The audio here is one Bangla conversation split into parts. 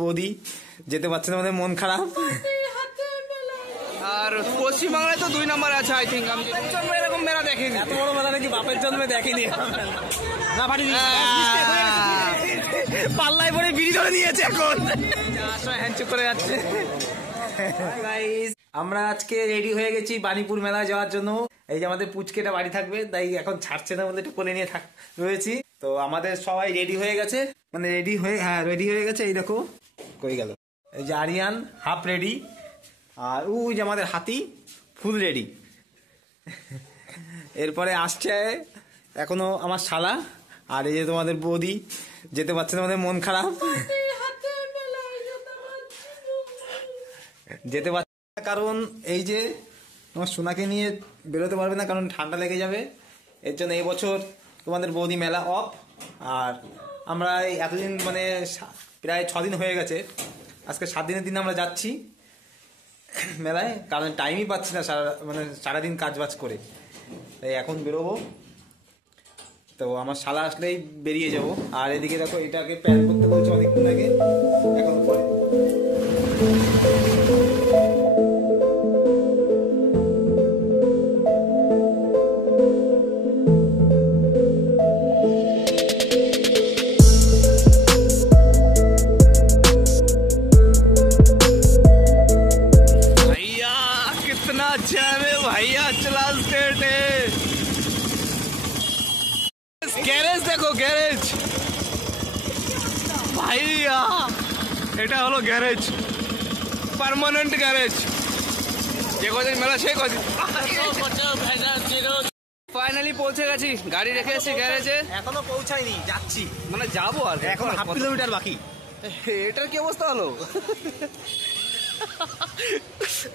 বৌদি যেতে পারছে না, আমাদের মন খারাপ। আর পশ্চিমবাংলায় তো 2 নম্বর আছে আই থিঙ্ক। আমি এরকম মেলা দেখিনি, এত বড় মেলা নাকি বাপের জন্মে দেখিনি। না ফাটি পাল্লায় পরে বিড়ি ধরে নিয়েছে, এখন হ্যান্ডচুক করে যাচ্ছে। আমরা আজকে রেডি হয়ে গেছি বাণীপুর মেলা যাওয়ার জন্য। এই যে আমাদের পুচকেটা বাড়ি থাকবে, তাই এখন ছাড়ছে না, আমাদের একটু কোলে নিয়ে রয়েছি। তো আমাদের সবাই রেডি হয়ে গেছে, মানে রেডি হয়ে গেছে। এই দেখো কই গেল, এই যে আরিয়ান হাফ রেডি, আর ওই যে আমাদের হাতি ফুল রেডি। এরপরে আসছে এখনো আমার শালা, আর এই যে তোমাদের বৌদি যেতে পারছে না, আমাদের মন খারাপ, যেতে পারছে না। কারণ এই যে তোমার সোনাকে নিয়ে বেরোতে পারবে না, কারণ ঠান্ডা লেগে যাবে। এর জন্য এই বছর তোমাদের বৌদি মেলা অফ। আর আমরা এতদিন মানে প্রায় 6 দিন হয়ে গেছে, আজকে 7 দিনের দিন আমরা যাচ্ছি মেলায়, কারণ টাইমই পাচ্ছি না সারাদিন কাজ বাজ করে, তাই এখন বেরোবো। তো আমার শালা আসলেই বেরিয়ে যাব। আর এদিকে দেখো এটাকে প্যান করতে বলছে অনেকক্ষণ আগে, এখন পরে। গ্যারেজ দেখো, গ্যারেজ ভাইয়া, এটা হলো গ্যারেজ, পার্মানেন্ট গ্যারেজ। যে কদিন মেলা সেই কদিন। ফাইনালি পৌঁছে গেছি, গাড়ি রেখে এসেছি গ্যারেজে। এখনো পৌঁছায়নি, যাচ্ছি, মানে যাবো আর এখন হাফ কিলোমিটার বাকি। এটার কি অবস্থা হলো?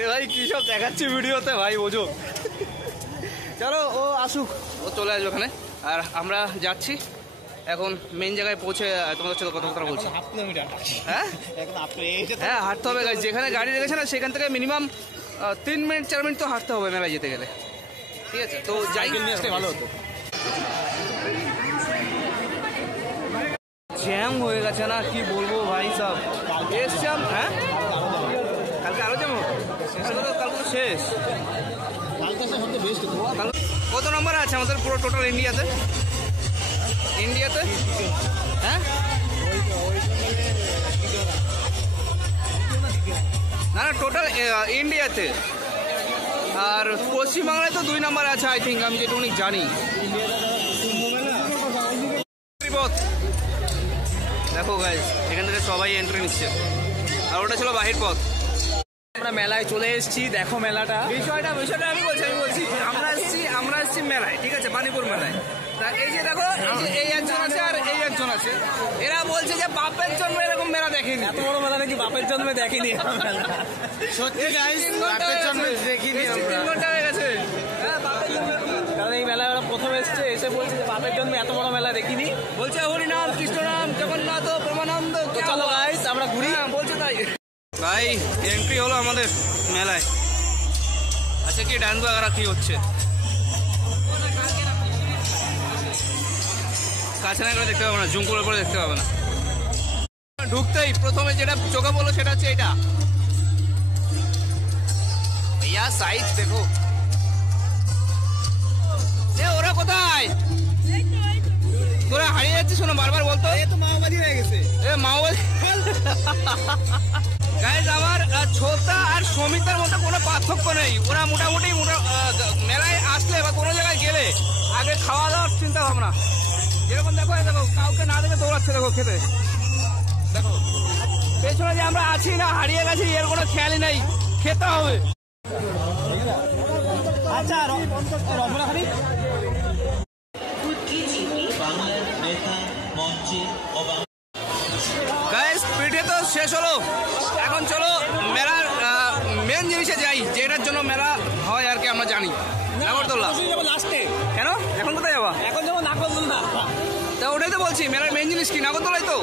এ ভাই কি সব দেখাচ্ছি ভিডিওতে, ভাই বোঝো। চলো ও আসুক, ও চলে আসবে ওখানে। আর আমরা যাচ্ছি এখন মেন জায়গায় পৌঁছে তোমাদের সাথে কথাবার্তা বলছি। হাফ কিলোমিটার, হ্যাঁ হ্যাঁ হাঁটতে হবে, যেখানে গাড়ি রেখেছে না সেখান থেকে মিনিমাম 3 মিনিট 4 মিনিট তো হাঁটতে হবে মেলায় যেতে গেলে। ঠিক আছে, তো যাই, ভালো হতো। জ্যাম হয়ে গেছে না, কি বলবো ভাই সব। এসছিলাম, হ্যাঁ কালকে আরো জ্যাম হবে, কালকে তো শেষ। কত নম্বর আছে আমাদের পুরো টোটাল ইন্ডিয়াতে? হ্যাঁ না না টোটাল ইন্ডিয়াতে। আর পশ্চিমবাংলায় তো 2 নম্বর আছে আই থিঙ্ক, আমি যেটুকুনি জানি। দেখো গাইস, এখান থেকে সবাই এন্ট্রি নিচ্ছে, আর ওটা ছিল বাহির পথ। আমরা মেলায় চলে এসেছি, দেখো মেলাটা। বিষয়টা আমি বলছি আমরা এসেছি মেলায়, ঠিক আছে, বাণীপুর মেলায়। তা এই যে দেখো, এই একজন আছে আর এই একজন আছে, এরা বলছে যে বাপের জন্মে এরকম মেলা দেখেনি। এত বড় মেলা নাকি বাপের জন্মে দেখিনি। সত্যি গাইস, বাপের জন্মে দেখিনি, 3 ঘন্টা হয়ে গেছে। কারণ এই মেলায় ওরা প্রথম এসে বলছে যে বাপের জন্মে এত বড় মেলা দেখিনি। বলছে হরিনাম, কৃষ্ণনাম, জগন্নাথ, প্রেমানন্দ। চলো গাইস আমরা ঘুরি। বলছে তাই। ভাই এন্ট্রি হলো আমাদের মেলায়। আচ্ছা কি ডান্স বাগারা কি হচ্ছে, কাছে না করে দেখতে পাবো না, জুম করে দেখতে পাবো না। ঢুকতেই প্রথমে যেটা চোখে পড়লো সেটা হচ্ছে এটা। ভাইয়া সাইজ দেখো। ওরা কোথায়? তোরা হারিয়ে যাচ্ছিস, শোনো বারবার বলতো। তো মাওবাদী হয়ে গেছে, মাওবাদী। গাইজ আমার ছোটা আর সমিতার মধ্যে কোনো পার্থক্য নেই। ওরা মোটামুটি মেলায় আসলে বা কোনো জায়গায় গেলে আগে খাওয়া দাওয়ার চিন্তা ভাবনা। যেরকম দেখো কাউকে না দেখে দৌড়াচ্ছে, দেখো খেতে। দেখো পেছনে যে আমরা আছি না হারিয়ে গেছি এর কোনো খেয়ালই নেই, খেতে হবে। আচ্ছা রমনাখানি গাইজ পিঠে তো শেষ হলো, এখন চলো মেলার মেন জিনিসে যাই, যেটার জন্য মেলা হয় আর কি আমরা জানি, নাগরদোল্লা। লাস্টে কেন এখন কোথায় যাবা? এখন যেমন নাগরদোল্লা, তা ওটাই তো বলছি, মেলার মেন জিনিস কি নাগরদোলাই তো,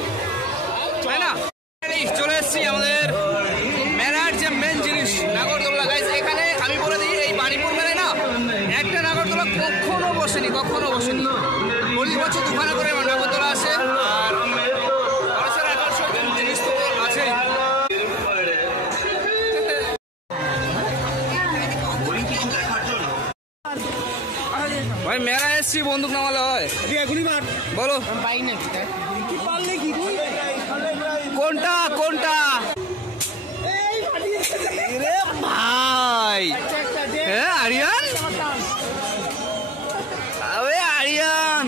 তাই না? চলে এসছি আমাদের মেলার যে মেন জিনিস নাগরদোল্লা। গাইজ এখানে আমি বলে দিই, এই বাণীপুর মেলায় না একটা নাগরদোলা কখনো বসেনি। প্রতি বছর দুখানা করে নাগরদোলা আসে, আর জিনিস তো আছে ভাই মেলা এসছি, বন্দুক নামালে হয়? বলো কোনটা কোনটা? রে ভাই, হ্যাঁ আরিয়ান, আরে আরিয়ান,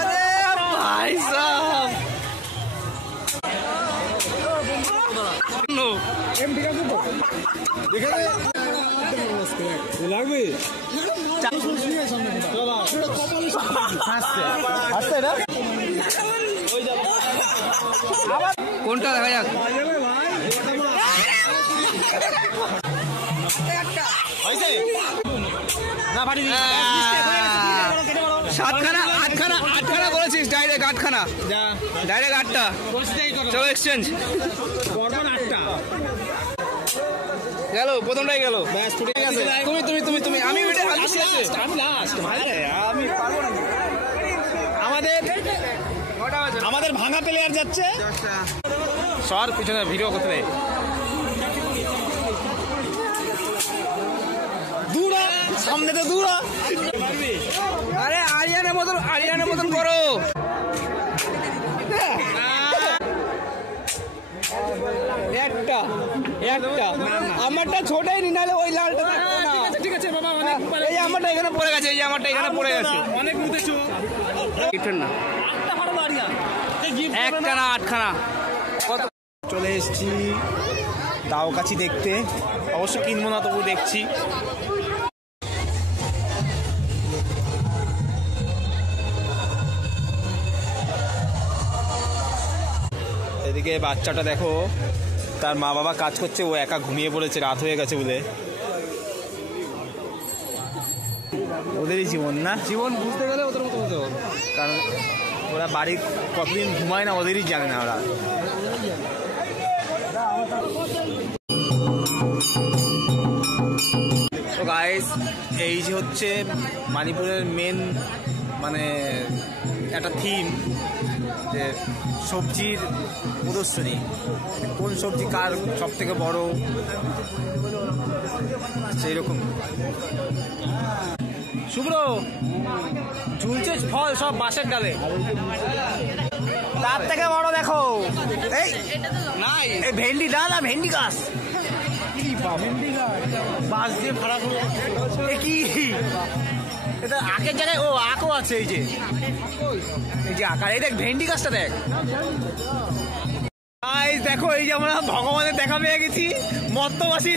আরে ভাই সাহেব লাগবে কোনটা দেখা যাক। সাতখানা আটখানা করেছিস, ডাইরেক্ট আটখানা, ডাইরেক্ট 8টা। চলো এক্সচেঞ্জ গেল, প্রথমটাই গেল। তুমি তুমি তুমি তুমি আমি আমাদের ভাঙা প্লেয়ার যাচ্ছে। সর পিছনে ভিডিও করতে দূরা, সামনে তো দূরা। আরে আরিয়ানের মতন করো। একটা আমারটা ছোটাই নি, নাহলে ওই লালটা ঠিক আছে বাবা। এই আমারটা এখানে পড়ে গেছে, এই আমারটা এখানে পড়ে গেছে। অনেক লুটেছো না, একটা না 8খানা। চলে এসছি দাও কাছি দেখতে, অবশ্য কিনবো না, তবু দেখছি। এদিকে বাচ্চাটা দেখো, তার মা বাবা কাজ করছে, ও একা ঘুমিয়ে পড়েছে, রাত হয়ে গেছে বলে। ওদেরই জীবন না, জীবন বুঝতে গেলে ওদের মতো হতে হবে, কারণ ওরা বাড়ি কতদিন ঘুমায় না ওদেরই জানে না ওরা। তো গাইস, এই যে হচ্ছে মানিপুরের মেন মানে একটা থিম, যে সবজির প্রদর্শনী, কোন সবজি কার সব থেকে বড়, সেই রকম। শুভ্র ঝুলছে ফল সব বাঁশের ডালে, তার থেকে বড় দেখো এই নাই এই ভেন্ডি ডাল আর ভেন্ডি গাছ, বাঁশ দিয়ে ভাড়া করে কি এটা আখের জায়গায়, ও আখও আছে। এই যে আকার, এই দেখ ভেন্ডি গাছটা দেখ। দেখো এই যে আমরা ভগবানের দেখা পেয়ে গেছি, মত্তবাসী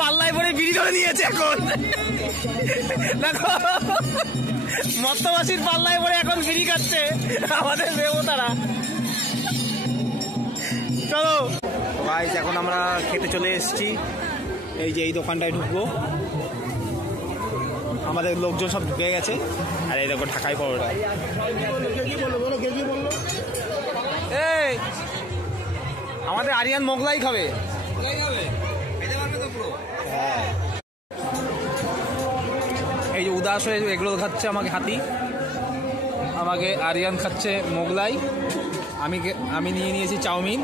পাল্লায় পরে বিড়ি ধরে নিয়েছে এখন। দেখো মত্তবাসীর পাল্লায় পরে এখন বিড়ি খাচ্ছে আমাদের দেবতারা। চলো গাইস, এখন আমরা খেতে চলে এসেছি। এই যে এই দোকানটায় ঢুকবো, আমাদের লোকজন সব ঢুকে গেছে। আর এই দেখো ঢাকাই পরোটা। এই আমাদের আরিয়ান মোগলাই খাবে। হ্যাঁ, এই যে উদাস হয়ে এগুলো খাচ্ছে আমাকে হাতি, আমাকে আরিয়ান খাচ্ছে মোগলাই, আমি নিয়ে নিয়েছি চাউমিন।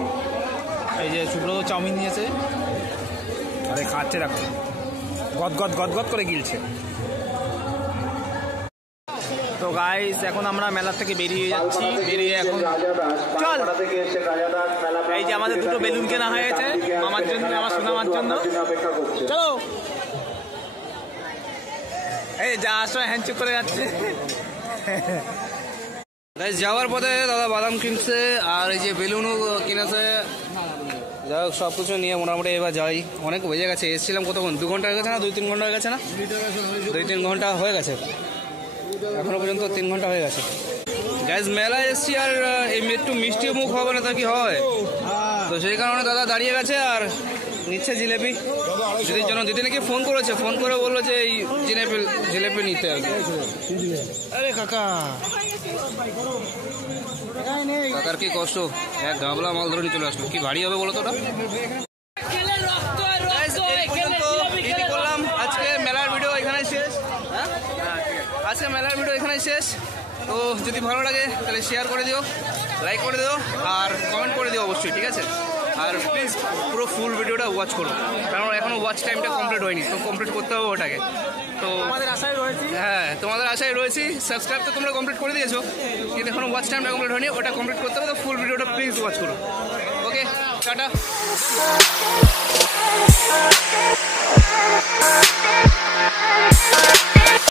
এই যে সুব্রত চাউমিন নিয়েছে, আরে খাচ্ছে দেখো, গদগদ গদগদ করে গিলছে। তো গাইস, এখন আমরা মেলা থেকে বেরিয়ে যাচ্ছি, বেরিয়ে এখন চল। এই যে আমাদের দুটো বেলুন কেনা হয়েছে মামার জন্য, আমার সোনামার জন্য। চলো, এই যা আসলে হ্যান্ডচেক করে যাচ্ছে। যাওয়ার পথে দাদা বাদাম কিনছে, আর এই যে বেলুনও কিনেছে। যাই হোক, সব কিছু নিয়ে মোটামুটি এবার যাই। অনেক বেজে গেছে, এসেছিলাম কতক্ষণ, 2 ঘন্টা হয়ে গেছে না, 2-3 ঘন্টা হয়ে গেছে না, 2-3 ঘন্টা হয়ে গেছে, এখনো পর্যন্ত 3 ঘন্টা হয়ে গেছে। গ্যাস মেলায় এসছি, আর একটু মিষ্টি মুখ হবে না তা কি হয়, তো সেই কারণে দাদা দাঁড়িয়ে গেছে আর নিচ্ছে জিলেপি। দিদির জন্য, দিদি নাকি ফোন করেছে, ফোন করে বললো যে এই জিলেপি নিতে আর কি। আরে কাকা, কাকার কি কষ্ট, এক গাবলা মাল ধরে নিয়ে চলে আসলো, কি ভারী হবে বলো তো ওটা। আজকে মেলার ভিডিও এখানেই শেষ। আজকে মেলার ভিডিও এখানেই শেষ। তো যদি ভালো লাগে তাহলে শেয়ার করে দিও, লাইক করে দিও, আর কমেন্ট করে দিও অবশ্যই, ঠিক আছে। আর প্লিজ পুরো ফুল ভিডিওটা ওয়াচ করো, কারণ এখনো ওয়াচ টাইমটা কমপ্লিট হয়নি, তো কমপ্লিট করতে হবে ওটাকে। তো আমাদের আশায় রয়েছি। হ্যাঁ, তোমাদের আশায় রয়েছি। সাবস্ক্রাইব তো তোমরা কমপ্লিট করে দিয়েছো, কিন্তু এখনো ওয়াচ টাইমটা কমপ্লিট হয়নি, ওটা কমপ্লিট করতে হবে। তো ফুল ভিডিওটা প্লিজ ওয়াচ করো। ওকে, টাটা।